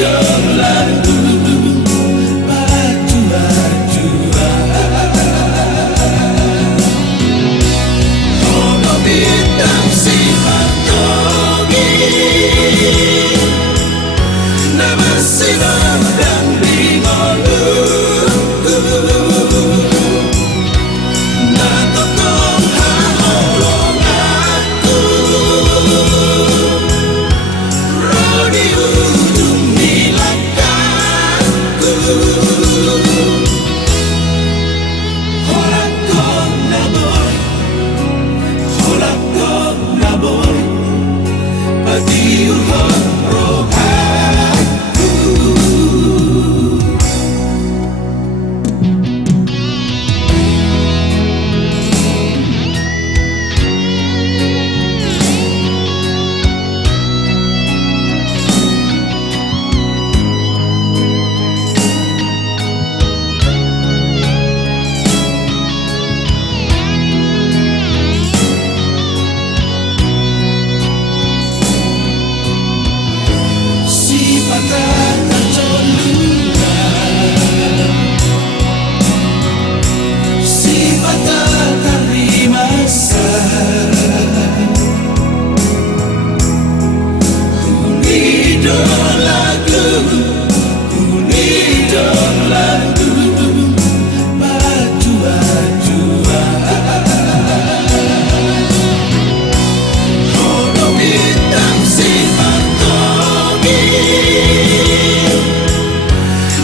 idolaku, ono bintang si matogi, nama sinar dan bingolku, natotong haholong aku, rodi ujung nilakaku. Holak kong naboy, holak kong naboy, patiur rohaku. Si patah tercolura, si patah terima idolaku, idolaku, bajua-jua. Ono bintang si matogi,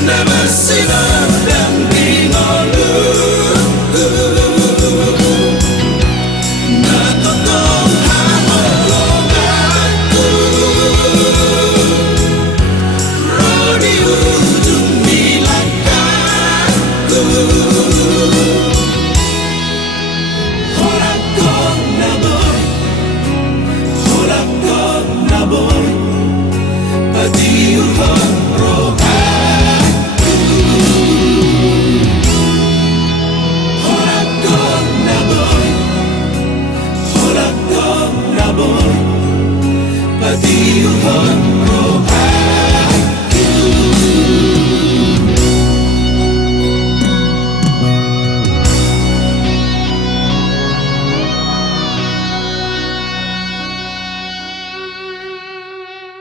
nama sinar dan bingolku, natotong haholong aku, rodi ujung nilakaku. Holak kong naboy, holak kong naboy, patiur rohaku.